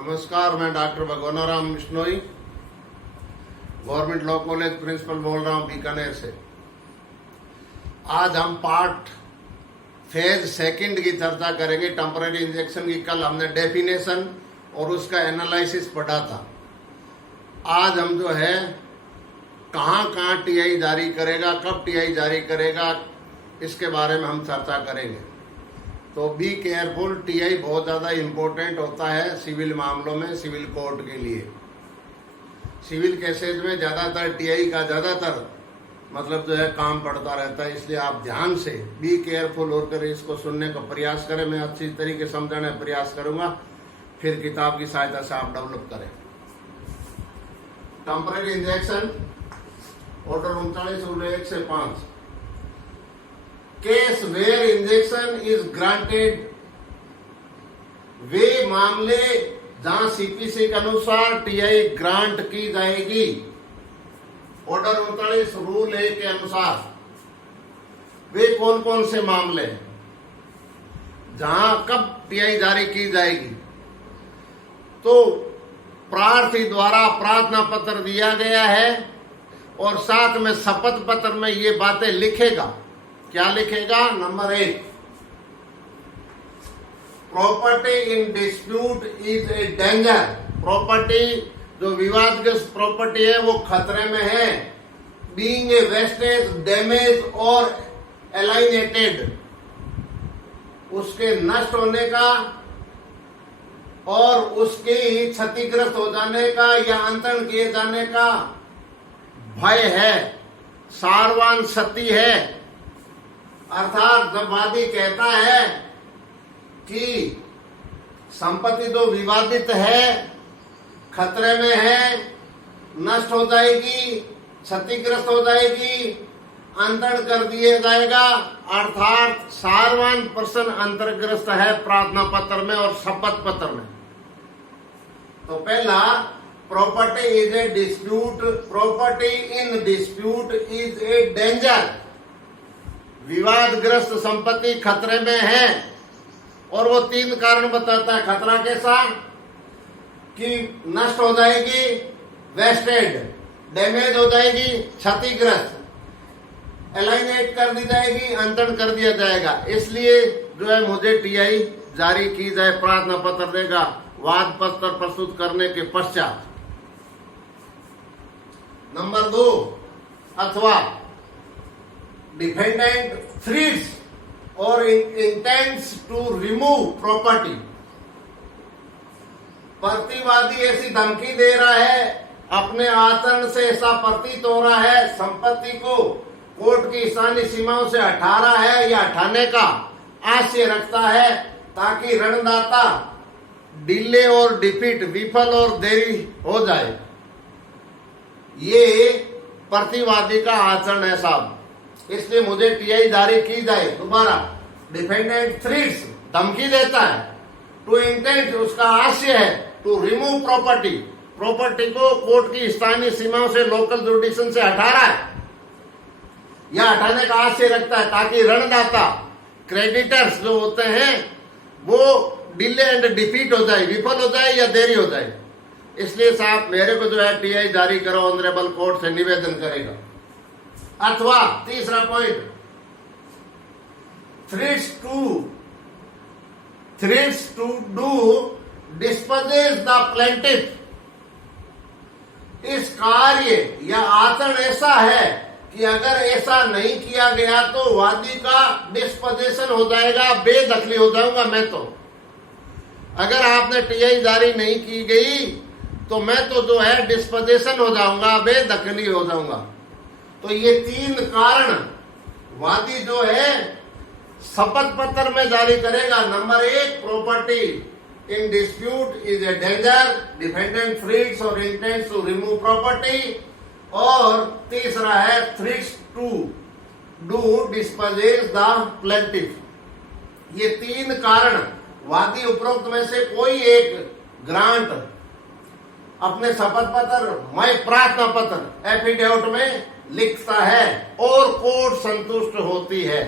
नमस्कार, मैं doctor Bhagwanaram Bishnoi, government law college principal बोल रहा हूं बीकानेर से। आज हम पार्ट फेज सेकंड की चर्चा करेंगे। टेम्पररी इंजेक्शन की कल हमने डेफिनेशन और उसका एनालिसिस पढ़ा था। आज हम जो है कहाँ टीआई जारी करेगा, कब टीआई जारी करेगा, इसके बारे में हम चर्चा करेंगे। तो बी केयरफुल, टीआई बहुत ज़्यादा इम्पोर्टेंट होता है सिविल मामलों में, सिविल कोर्ट के लिए। सिविल केसेज में ज़्यादातर टीआई का मतलब जो है काम पड़ता रहता है, इसलिए आप ध्यान से बी केयरफुल होकर इसको सुनने का प्रयास करें। मैं अच्छी तरीके से समझाने का प्रयास करूंगा, फिर किताब की सहायता से आप डेवलप करें। Temporary injunction order 39/1 case where injunction is granted, वे मामले जहां सीपीसी के अनुसार टीआई ग्रांट की जाएगी। ऑर्डर 39 रूल 1 के अनुसार वे कौन कौन से मामले जहां कब टीआई जारी की जाएगी? तो प्रार्थी द्वारा प्रार्थना पत्र दिया गया है और साथ में शपथ पत्र में ये बातें लिखेगा। क्या लिखेगा? Number 1, property in dispute is a danger. Property जो विवादग्रस्त प्रॉपर्टी है वो खतरे में है। बीइंग ए वेस्टेज, डैमेज और एलाइनेटेड, उसके नष्ट होने का और उसकी क्षतिग्रस्त हो जाने का या अंतरण किए जाने का भय है। सारवान सती है, अर्थात जब वादी कहता है कि संपत्ति जो विवादित है, खतरे में है, नष्ट हो जाएगी, क्षतिग्रस्त हो जाएगी, अंतरण कर दिया जाएगा, अर्थात सारवान पर्सन अंतरग्रस्त है प्रार्थना पत्र में और शपथ पत्र में। तो पहला, property is a dispute, property in dispute is a danger. विवादग्रस्त संपत्ति खतरे में है और वो 3 कारण बताता है। खतरा कैसा? कि नष्ट हो जाएगी, वेस्टेड, डैमेज हो जाएगी, क्षतिग्रस्त, एलाइनेट कर दी जाएगी, अंतरण कर दिया जाएगा। इसलिए जो है मुझे टीआई जारी की जाए, प्रार्थना पत्र देगा वाद पत्र प्रस्तुत करने के पश्चात। नंबर 2, अथवा डिफेंडेंट थ्रेट्स और इंटेंट्स टू रिमूव प्रॉपर्टी। प्रतिवादी ऐसी धमकी दे रहा है, अपने आचरण से ऐसा प्रतीत हो रहा है, संपत्ति को कोर्ट की स्थानीय सीमाओं से हटा रहा है या हटाने का आशय रखता है, ताकि ऋणदाता डिले और डिफीट, विफल और देरी हो जाए। ये प्रतिवादी का आचरण है साहब, इसलिए मुझे टीआई जारी की जाए। दोबारा, डिफेंडेंट थ्रेट्स, धमकी देता है, टू इंटेंट, उसका आशय है, टू रिमूव प्रॉपर्टी, प्रॉपर्टी को कोर्ट की स्थानीय सीमाओं से, लोकल जुडिक्शन से हटा रहा है या हटाने का आशय रखता है, ताकि ऋणदाता, क्रेडिटर्स जो होते हैं, वो डिले एंड डिफीट हो जाए, विफल हो जाए या देरी हो जाए। इसलिए साहब मेरे को जो है टीआई जारी करो, ऑनरेबल कोर्ट से निवेदन करेगा। अथवा तीसरा point, threats to do dispossess the plaintiff. इस कार्य या आचरण ऐसा है कि अगर ऐसा नहीं किया गया तो वादी का डिस्पोजेशन हो जाएगा, बेदखली हो जाऊंगा मैं। तो अगर आपने टीआई जारी नहीं की गई तो मैं तो जो है डिस्पोजेशन हो जाऊंगा, बेदखली हो जाऊंगा। तो ये 3 कारण वादी जो है शपथ पत्र में जारी करेगा। Number 1, property in dispute is a danger, defendant threats और इंटेंट्स टू रिमूव प्रॉपर्टी, और तीसरा है threats to do dispossess the plaintiff. ये 3 कारण वादी उपरोक्त में से कोई एक ग्रांट अपने शपथ पत्र, मैं प्रार्थना पत्र, एफिडेविट में लिखता है और कोर्ट संतुष्ट होती है।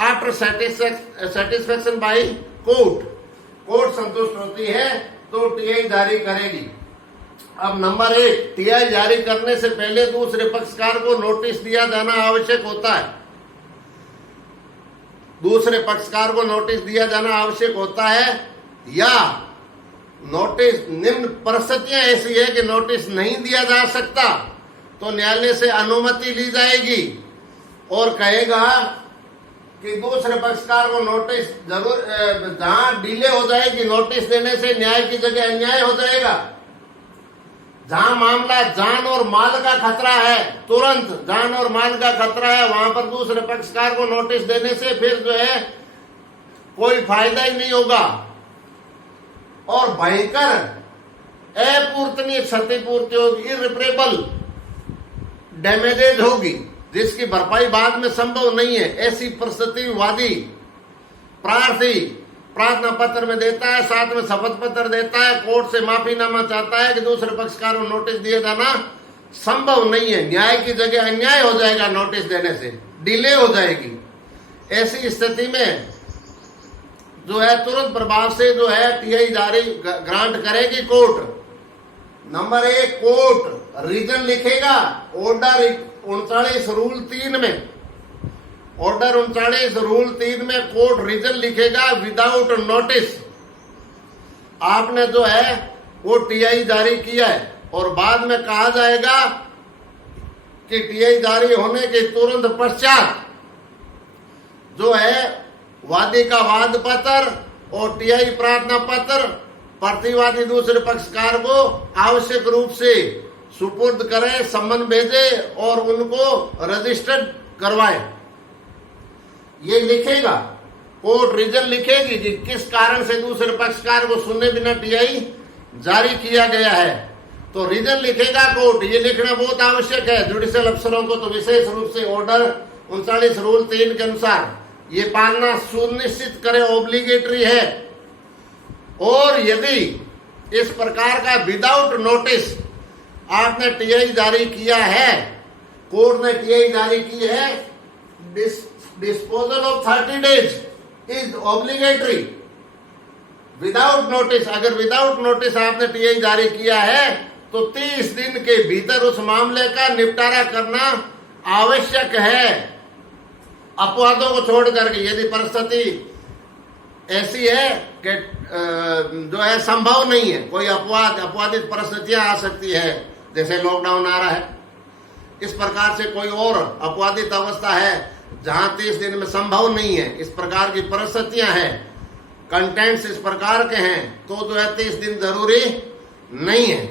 After satisfaction by court, court संतुष्ट होती है तो टीआई जारी करेगी। अब नंबर 1, टीआई जारी करने से पहले दूसरे पक्षकार को नोटिस दिया जाना आवश्यक होता है। दूसरे पक्षकार को नोटिस दिया जाना आवश्यक होता है, या नोटिस निम्न परिस्थितियां ऐसी है कि नोटिस नहीं दिया जा सकता तो न्यायालय से अनुमति ली जाएगी और कहेगा कि दूसरे पक्षकार को नोटिस जरूर, जहां डिले हो जाएगी नोटिस देने से न्याय की जगह अन्याय हो जाएगा। जहां मामला जान और माल का खतरा है, तुरंत जान और माल का खतरा है, वहां पर दूसरे पक्षकार को नोटिस देने से फिर जो है कोई फायदा ही नहीं होगा और भयंकर अपूर्तनीय क्षतिपूर्ति होगी, इररिपरेबल डैमेजेज होगी, जिसकी भरपाई बाद में संभव नहीं है। ऐसी परिस्थिति वादी प्रार्थी प्रार्थना पत्र में देता है, साथ में शपथ पत्र देता है, कोर्ट से माफीनामा चाहता है कि दूसरे पक्षकार को नोटिस दिए जाना संभव नहीं है, न्याय की जगह अन्याय हो जाएगा, नोटिस देने से डिले हो जाएगी। ऐसी स्थिति में जो है तुरंत प्रभाव से जो है टीआई जारी ग्रांट करेगी कोर्ट। नंबर 1, कोर्ट रीजन लिखेगा ऑर्डर 39 रूल 3 में, ऑर्डर 39 रूल 3 में कोर्ट रीजन लिखेगा विदाउट नोटिस। आपने जो है वो टीआई जारी किया है और बाद में कहा जाएगा कि टीआई जारी होने के तुरंत पश्चात जो है वादी का वाद पत्र और टीआई प्रार्थना पत्र प्रतिवादी दूसरे पक्षकार को आवश्यक रूप से सुपुर्द करे, सम्मन भेजे और उनको रजिस्टर्ड करवाए। ये लिखेगा कोर्ट, रीजन लिखेगी कि किस कारण से दूसरे पक्षकार को सुने बिना टीआई जारी किया गया है, तो रीजन लिखेगा कोर्ट। ये लिखना बहुत आवश्यक है जुडिशियल अफसरों को, तो विशेष रूप से ऑर्डर 39 रूल 3 के अनुसार ये पालना सुनिश्चित करे, ऑब्लिगेटरी है। और यदि इस प्रकार का विदाउट नोटिस आपने टीआई जारी किया है, कोर्ट ने टीआई जारी की है, disposal of 30 days is obligatory without notice. अगर विदाउट नोटिस आपने टीआई जारी किया है तो 30 दिन के भीतर उस मामले का निपटारा करना आवश्यक है, अपवादों को छोड़ करके। यदि परिस्थिति ऐसी है कि जो है संभव नहीं है, कोई अपवादित परिस्थितियां आ सकती है, जैसे लॉकडाउन आ रहा है, इस प्रकार से कोई और अपवादित अवस्था है जहां 30 दिन में संभव नहीं है, इस प्रकार की परिस्थितियां हैं, कंटेंट्स इस प्रकार के हैं, तो जो है 30 दिन जरूरी नहीं है,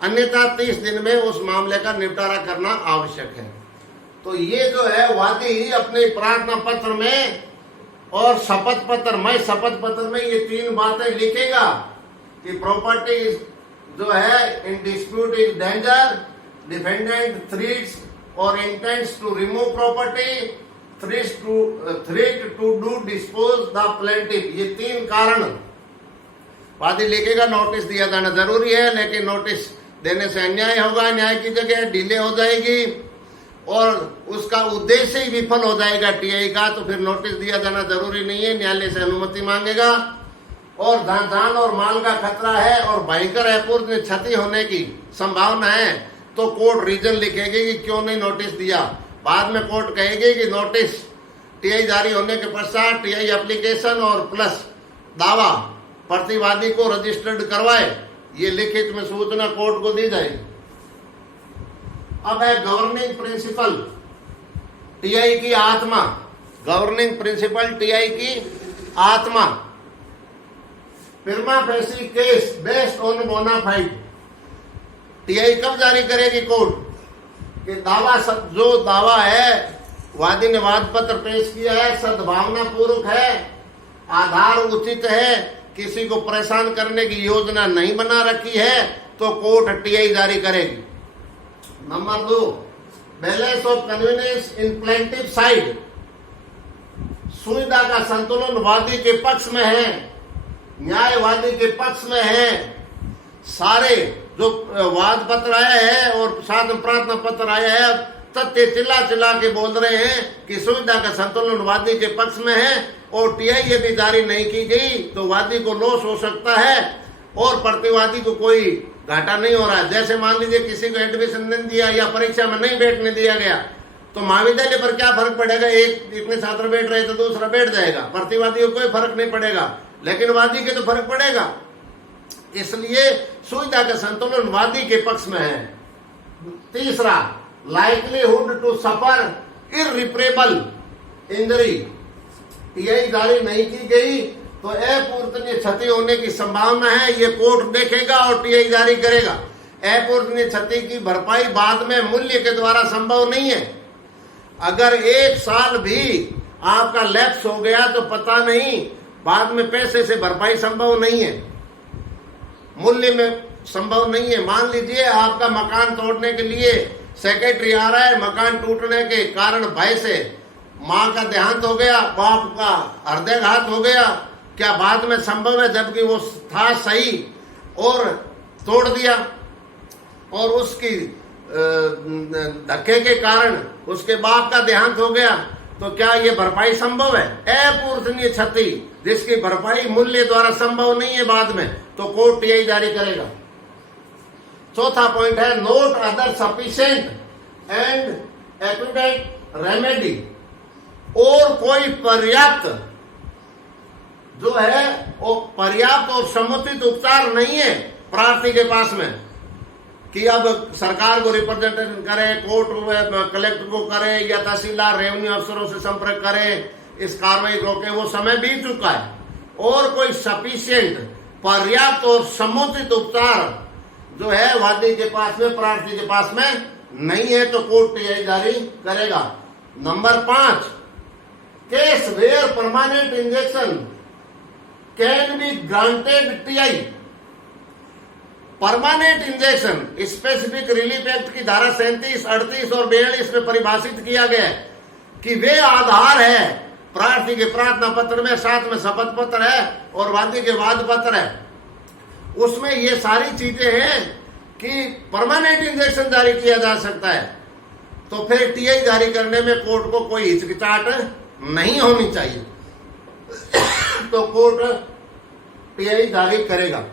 अन्यथा 30 दिन में उस मामले का निपटारा करना आवश्यक है। तो ये जो है वादी अपने प्रार्थना पत्र में और शपथ पत्र में, शपथ पत्र में ये 3 बातें लिखेगा कि प्रॉपर्टी जो है in dispute is danger, defendant threats और intents to remove property, threat to do dispose the plaintiff. ये 3 कारण वादी लिखेगा। नोटिस दिया जाना जरूरी है, लेकिन नोटिस देने से अन्याय होगा, न्याय की जगह डिले हो जाएगी और उसका उद्देश्य ही विफल हो जाएगा टीआई का, तो फिर नोटिस दिया जाना जरूरी नहीं है, न्यायालय से अनुमति मांगेगा। और जान और माल का खतरा है और भयंकर अपूर्व क्षति होने की संभावना है, तो कोर्ट रीजन लिखेगी कि क्यों नहीं नोटिस दिया। बाद में कोर्ट कहेगी कि नोटिस टीआई जारी होने के पश्चात टीआई एप्लीकेशन और प्लस दावा प्रतिवादी को रजिस्टर्ड करवाए, ये लिखित में सूचना कोर्ट को दी जाएगी। अब है गवर्निंग प्रिंसिपल, टीआई की आत्मा, गवर्निंग प्रिंसिपल टीआई की आत्मा। Prima facie case based on bona fide, TI कब जारी करेगी कोर्ट कि दावा जो दावा है वादी ने वाद पत्र पेश किया है सद्भावना पूर्वक है, आधार उचित है, किसी को परेशान करने की योजना नहीं बना रखी है, तो कोर्ट टीआई जारी करेगी। Number 2, balance of convenience in plaintiff side, सुविधा का संतुलन वादी के पक्ष में है, न्यायवादी के पक्ष में है। सारे जो वाद पत्र आया है और साथ में प्रार्थना पत्र आया है, तथ्य चिल्ला के बोल रहे हैं कि सुविधा का संतुलन वादी के पक्ष में है और टीआई यदि जारी नहीं की गई तो वादी को लॉस हो सकता है। और प्रतिवादी को कोई घाटा नहीं हो रहा है। जैसे मान लीजिए किसी को एडमिशन नहीं दिया या परीक्षा में नहीं बैठने दिया गया, तो महाविद्यालय पर क्या फर्क पड़ेगा? एक इतने छात्र बैठ रहे तो दूसरा बैठ जाएगा, प्रतिवादी को कोई फर्क नहीं पड़ेगा, लेकिन वादी के तो फर्क पड़ेगा। इसलिए सुविधा का संतुलन वादी के पक्ष में है। तीसरा, likelihood to suffer irreparable injury, TI जारी नहीं की गई तो अपूर्णनीय क्षति होने की संभावना है, ये कोर्ट देखेगा और टीआई जारी करेगा। अपूर्णनीय क्षति की भरपाई बाद में मूल्य के द्वारा संभव नहीं है। अगर 1 साल भी आपका लैप्स हो गया तो पता नहीं, बाद में पैसे से भरपाई संभव नहीं है, मूल्य में संभव नहीं है। मान लीजिए आपका मकान तोड़ने के लिए सेक्रेटरी आ रहा है, मकान टूटने के कारण भय से माँ का देहांत हो गया, बाप का हृदयघात हो गया, क्या बाद में संभव है? जबकि वो था सही और तोड़ दिया और उसकी धक्के के कारण उसके बाप का देहांत हो गया, तो क्या ये भरपाई संभव है? अपूर्णनीय क्षति जिसकी भरपाई मूल्य द्वारा संभव नहीं है बाद में, तो कोर्ट टीआई जारी करेगा। चौथा पॉइंट है, note other sufficient and equivalent remedy, और कोई पर्याप्त जो है वो पर्याप्त और समुचित उपचार नहीं है प्रार्थी के पास में कि अब सरकार को रिप्रेजेंटेशन करे, कोर्ट कलेक्टर को करे या तहसीलदार रेवेन्यू अफसरों से संपर्क करे, इस कार्रवाई को रोके, वो समय बीत चुका है। और कोई सफिशिएंट पर्याप्त और समुचित उपचार जो है वादी के पास में, प्रार्थी के पास में नहीं है, तो कोर्ट टीआई जारी करेगा। Number 5, case where permanent injection can be granted TI. Permanent injection specific relief act की धारा 37, 38 और 42 में परिभाषित किया गया है कि वे आधार है प्रार्थी के प्रार्थना पत्र में, साथ में शपथ पत्र है और वादी के वाद पत्र है, उसमें ये सारी चीजें हैं कि परमानेंट इंजेक्शन जारी किया जा सकता है। तो फिर टीआई जारी करने में कोर्ट को कोई हिचकिचाहट नहीं होनी चाहिए, तो कोर्ट टीआई जारी करेगा।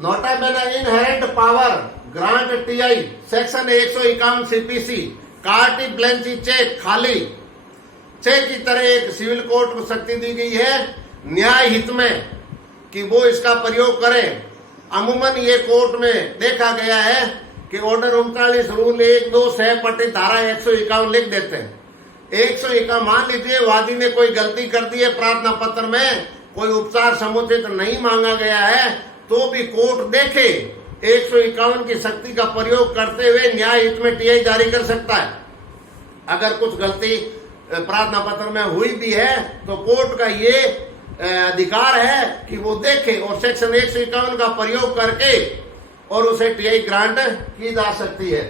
Notable inherent power grant TI, section 151 CPC, carte blanche cheque, खाली चेक की तरह एक सिविल कोर्ट को शक्ति दी गई है न्याय हित में कि वो इसका प्रयोग करें। अमूमन ये कोर्ट में देखा गया है कि ऑर्डर 39 रूल 1-2 सहपट्टी धारा 151 लिख देते हैं। 151, मान लीजिए वादी ने कोई गलती कर दी है, प्रार्थना पत्र में कोई उपचार समुचित नहीं मांगा गया है, तो भी कोर्ट देखे 151 की शक्ति का प्रयोग करते हुए न्याय हित में टीआई जारी कर सकता है। अगर कुछ गलती प्रार्थना पत्र में हुई भी है तो कोर्ट का ये अधिकार है कि वो देखे और सेक्शन 151 का प्रयोग करके और उसे टीआई ग्रांट की जा सकती है।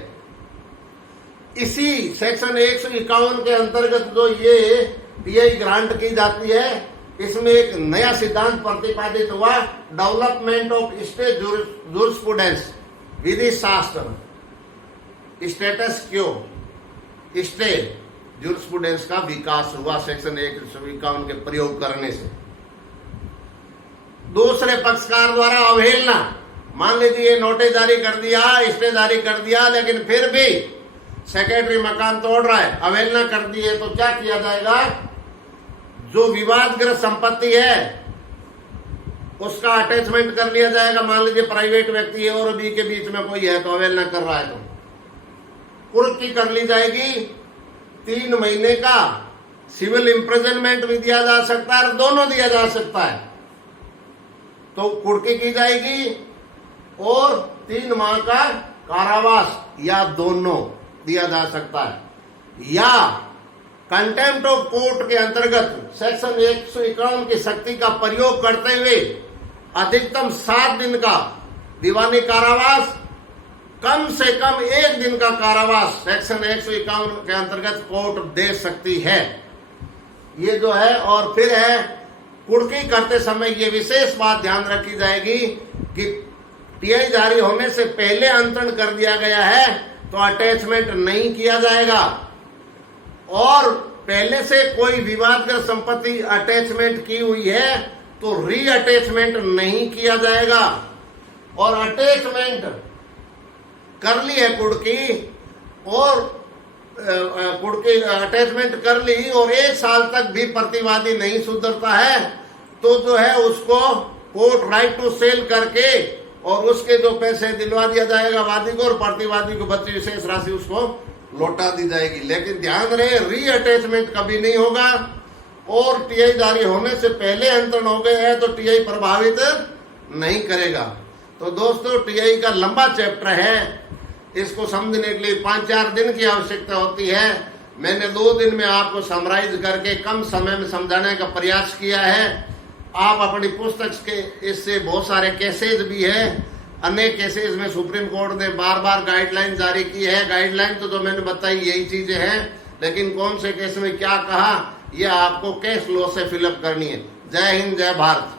इसी सेक्शन 151 के अंतर्गत जो ये टीआई ग्रांट की जाती है, इसमें एक नया सिद्धांत प्रतिपादित हुआ, डेवलपमेंट ऑफ स्टेट जूरिस्प्रूडेंस, विधि शास्त्र स्टेटस क्यो स्टेट जूरिस्प्रूडेंस का विकास हुआ सेक्शन 151 के प्रयोग करने से। दूसरे पक्षकार द्वारा अवहेलना, मान लीजिए नोटिस जारी कर दिया, स्टे जारी कर दिया, लेकिन फिर भी सेक्रेटरी मकान तोड़ रहा है, अवहेलना कर दी है, तो क्या किया जाएगा? जो विवादग्रस्त संपत्ति है उसका अटैचमेंट कर लिया जाएगा। मान लीजिए प्राइवेट व्यक्ति है और बी के बीच में कोई है तो अवहेलना कर रहा है, तो कुर्की कर ली जाएगी। 3 महीने का सिविल इम्प्रिजनमेंट भी दिया जा सकता है और दोनों दिया जा सकता है, तो कुर्की की जाएगी और 3 माह का कारावास या दोनों दिया जा सकता है। या कंटेम्प्ट ऑफ कोर्ट के अंतर्गत सेक्शन 151 की शक्ति का प्रयोग करते हुए अधिकतम 7 दिन का दीवानी कारावास, कम से कम 1 दिन का कारावास सेक्शन 151 के अंतर्गत कोर्ट दे सकती है। ये जो है, और फिर है कुर्की करते समय ये विशेष बात ध्यान रखी जाएगी कि टीआई जारी होने से पहले अंतरण कर दिया गया है तो अटैचमेंट नहीं किया जाएगा, और पहले से कोई विवादग्रस्त संपत्ति अटैचमेंट की हुई है तो रीअटैचमेंट नहीं किया जाएगा। और अटैचमेंट कर ली है कुड़की और कुड़की अटैचमेंट कर ली और 1 साल तक भी प्रतिवादी नहीं सुधरता है तो जो है उसको कोर्ट राइट टू सेल करके और उसके जो पैसे दिलवा दिया जाएगा वादी को और प्रतिवादी को बची विशेष राशि उसको लौटा दी जाएगी। लेकिन ध्यान रहे रीअटैचमेंट कभी नहीं होगा और टीआई जारी होने से पहले अंतरण हो गए हैं तो टीआई प्रभावित नहीं करेगा। तो दोस्तों टीआई का लंबा चैप्टर है, इसको समझने के लिए 5-4 दिन की आवश्यकता होती है। मैंने 2 दिन में आपको समराइज करके कम समय में समझाने का प्रयास किया है। आप अपनी पुस्तक के इससे बहुत सारे केसेज भी है, अनेक केसेज में सुप्रीम कोर्ट ने बार बार गाइडलाइन जारी की है। गाइडलाइन तो जो मैंने बताई यही चीजें हैं, लेकिन कौन से केस में क्या कहा यह आपको केस लॉ से फिलअप करनी है। जय हिंद, जय भारत।